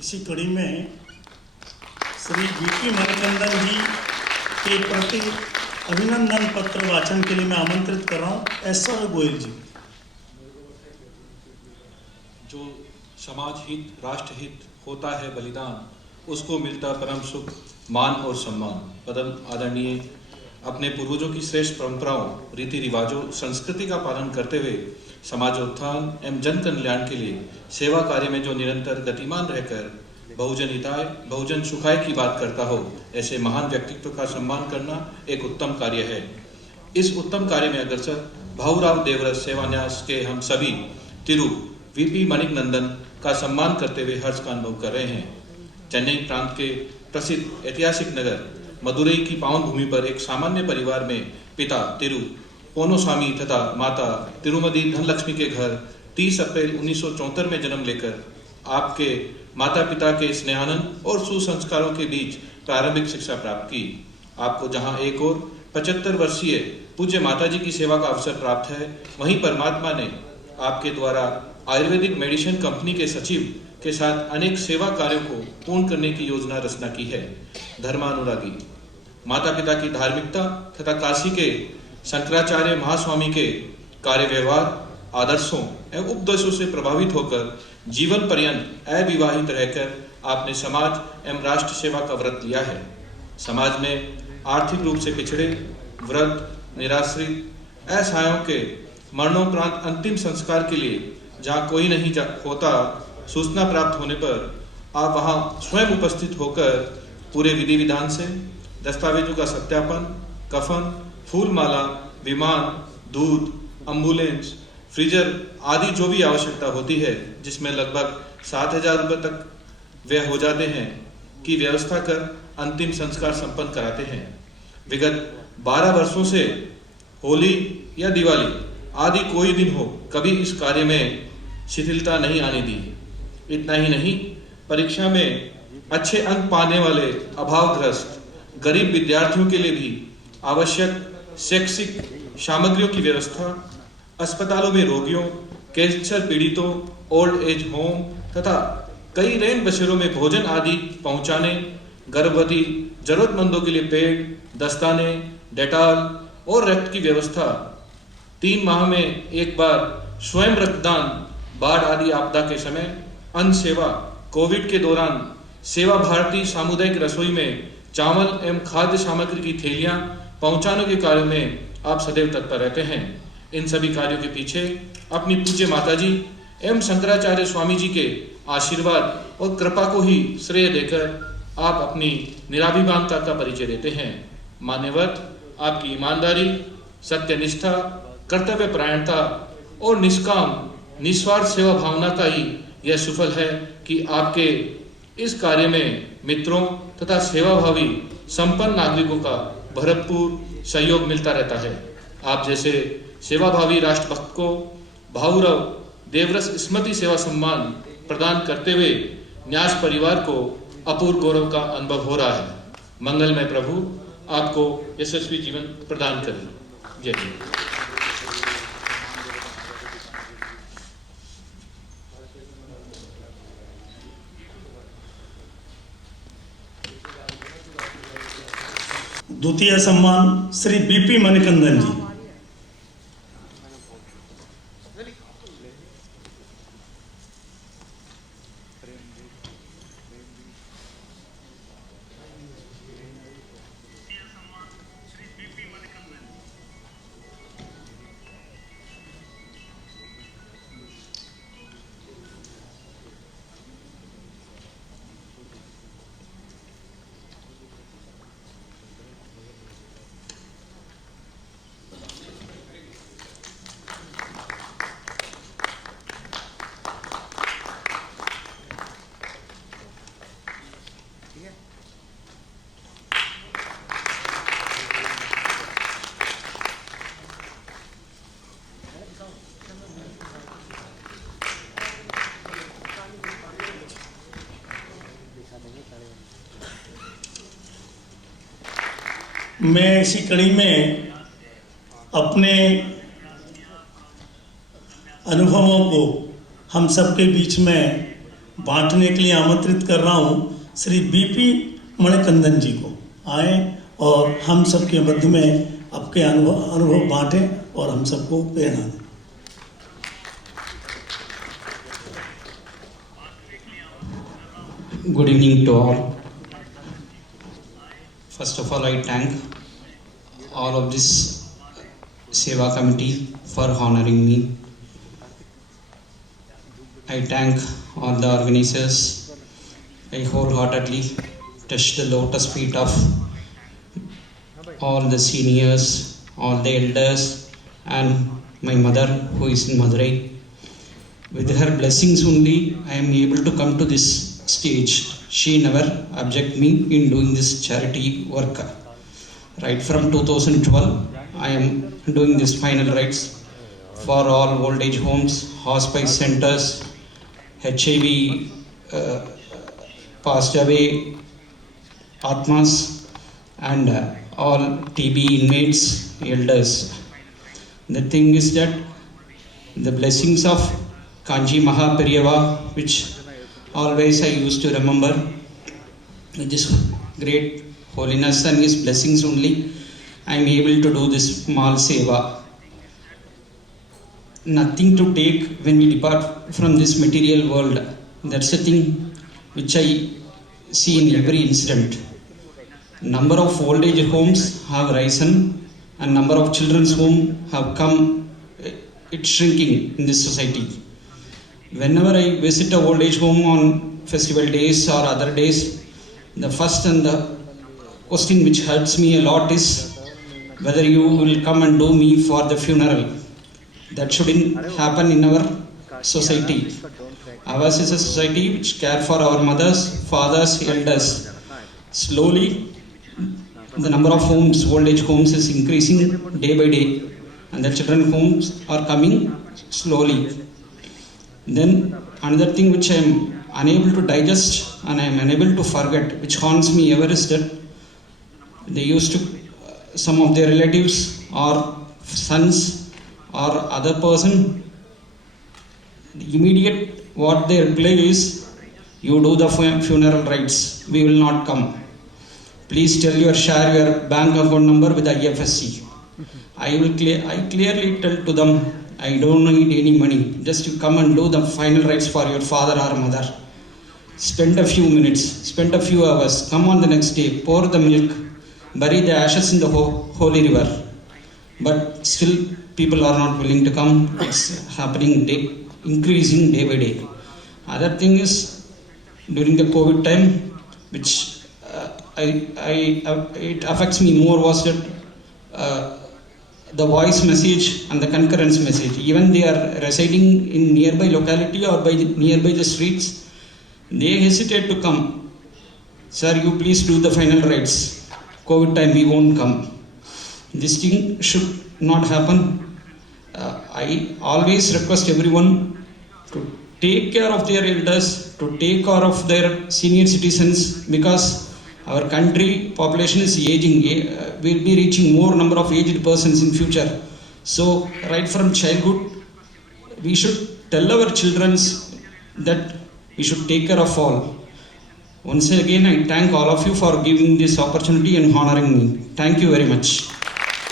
इसी कड़ी में श्री वीपी मणिकंदन जी के प्रति अभिनंदन पत्र वाचन के लिए मैं आमंत्रित कर रहा हूँ ऐश्वर्य गोयल जी। जो समाज हित, राष्ट्र हित होता है बलिदान, उसको मिलता परम सुख, मान और सम्मान। परम आदरणीय अपने पूर्वजों की श्रेष्ठ परंपराओं, रीति रिवाजों, संस्कृति का पालन करते हुए समाजोत्थान एवं जन कल्याण के लिए सेवा कार्य में जो निरंतर गतिमान रहकर बहुजन हिताय, बहुजन सुखाय की बात करता हो, ऐसे महान व्यक्तित्व का सम्मान करना एक उत्तम कार्य है। इस उत्तम कार्य में अग्रसर भाऊराव देवरस सेवान्यास के हम सभी तिरु वीपी मणिकंदन का सम्मान करते हुए हर्ष का अनुभव कर रहे हैं। चेन्नई प्रांत के प्रसिद्ध ऐतिहासिक नगर मदुरई की पावन भूमि पर एक सामान्य परिवार में पिता तिरु पोनोसामी तथा माता तिरुमती धनलक्ष्मी के घर 30 अप्रैल 1974 में जन्म लेकर आपके माता पिता के स्नेहानंद और सुसंस्कारों के बीच प्रारंभिक शिक्षा प्राप्त की। आपको जहां एक और 75 वर्षीय पूज्य माताजी की सेवा का अवसर प्राप्त है, वहीं परमात्मा ने आपके द्वारा आयुर्वेदिक मेडिसिन कंपनी के सचिव के साथ अनेक सेवा कार्यों को पूर्ण करने की योजना रचना की है। धर्मानुरागी माता पिता की धार्मिकता तथा काशी के शंकराचार्य महास्वामी के कार्य व्यवहार, आदर्शों एवं उपदेशों से प्रभावित होकर जीवन पर्यंत अविवाहित रहकर आपने समाज एवं राष्ट्र सेवा का व्रत लिया है। समाज में आर्थिक रूप से पिछड़े, वृद्ध, निराश्रित, असहायों के मरणोपरांत अंतिम संस्कार के लिए जहाँ कोई नहीं होता, सूचना प्राप्त होने पर आप वहाँ स्वयं उपस्थित होकर पूरे विधि विधान से दस्तावेजों का सत्यापन, कफन, फूल माला, विमान, दूध, एम्बुलेंस, फ्रीजर आदि जो भी आवश्यकता होती है, जिसमें लगभग 7,000 रुपये तक व्यय हो जाते हैं, की व्यवस्था कर अंतिम संस्कार संपन्न कराते हैं। विगत 12 वर्षों से होली या दिवाली आदि कोई दिन हो, कभी इस कार्य में शिथिलता नहीं आने दी। इतना ही नहीं, परीक्षा में अच्छे अंक पाने वाले अभावग्रस्त गरीब विद्यार्थियों के लिए भी आवश्यक शैक्षिक सामग्रियों की व्यवस्था, अस्पतालों में रोगियों, कैंसर पीड़ितों, ओल्ड एज होम तथा कई रैन बसेरों में भोजन आदि पहुंचाने, गर्भवती जरूरतमंदों के लिए पेड, दस्ताने, डेटॉल और रक्त की व्यवस्था, 3 माह में एक बार स्वयं रक्तदान, बाढ़ आदि आपदा के समय अन्न सेवा, कोविड के दौरान सेवा भारती सामुदायिक रसोई में चावल एवं खाद्य सामग्री की थैलियां पहुंचाने के कार्य में आप सदैव तत्पर रहते हैं। इन सभी कार्यों के पीछे अपनी पूज्य माताजी एवं शंकराचार्य स्वामी जी के आशीर्वाद और कृपा को ही श्रेय देकर आप अपनी निराभिमानता का परिचय देते हैं। मान्यवर, आपकी ईमानदारी, सत्यनिष्ठा, कर्तव्य परायणता और निस्वार्थ सेवा भावना का ही यह सुफल है कि आपके इस कार्य में मित्रों तथा सेवाभावी संपन्न नागरिकों का भरपूर सहयोग मिलता रहता है। आप जैसे सेवाभावी राष्ट्रभक्त को भाऊराव देवरस स्मृति सेवा सम्मान प्रदान करते हुए न्यास परिवार को अपूर्व गौरव का अनुभव हो रहा है। मंगलमय प्रभु आपको यशस्वी जीवन प्रदान करें। जय हिंद। द्वितीय सम्मान श्री बीपी मणिकंदन जी। मैं इसी कड़ी में अपने अनुभवों को हम सबके बीच में बांटने के लिए आमंत्रित कर रहा हूँ श्री बीपी मणिकंदन जी को। आए और हम सबके मध्य में आपके अनुभव बांटें और हम सबको प्रेरणा दें। Good evening to all. First of all, I thank all of this Seva committee for honoring me. I thank all the organizers. I wholeheartedly touch the lotus feet of all the seniors, all the elders, and my mother who is in Madurai. With her blessings only, I am able to come to this stage. She never object me in doing this charity work. Right from 2012, I am doing this final rites for all old age homes, hospice centers, HIV passed away Atmas, and all TB inmates, elders. The thing is that the blessings of Kanji Mahaperiyava, which always I used to remember, with this great holiness and his blessings only, I am able to do this small seva. Nothing to take when we depart from this material world. That's the thing which I see in every incident. Number of old age homes have risen and number of children's homes have come, it's shrinking in this society. Whenever I visit a old age home on festival days or other days, the first and the question which hurts me a lot is whether you will come and do me for the funeral. That shouldn't happen in our society. Ours is a society which care for our mothers, fathers, elders. Slowly, the number of homes, old age homes is increasing day by day, and the children homes are coming slowly. Then another thing which I am unable to digest and I am unable to forget, which haunts me ever, is that they used to, some of their relatives or sons or other person, the immediate what they reply is, you do the funeral rites, we will not come. Please share your bank account number with the IFSC. I clearly tell to them, I don't need any money. Just you come and do the final rites for your father or mother. Spend a few minutes, spend a few hours, come on the next day, pour the milk, bury the ashes in the holy river. But still people are not willing to come. It's happening increasing day by day. Other thing is, during the COVID time, which it affects me more, was that the voice message and the concurrence message. Even they are residing in nearby locality or nearby the streets, they hesitate to come. Sir, you please do the final rites. COVID time, we won't come. This thing should not happen. I always request everyone to take care of their elders, to take care of their senior citizens, because our country population is aging. We'll be reaching more number of aged persons in future. So right from childhood, we should tell our children that we should take care of all. Once again, I thank all of you for giving this opportunity and honoring me. Thank you very much.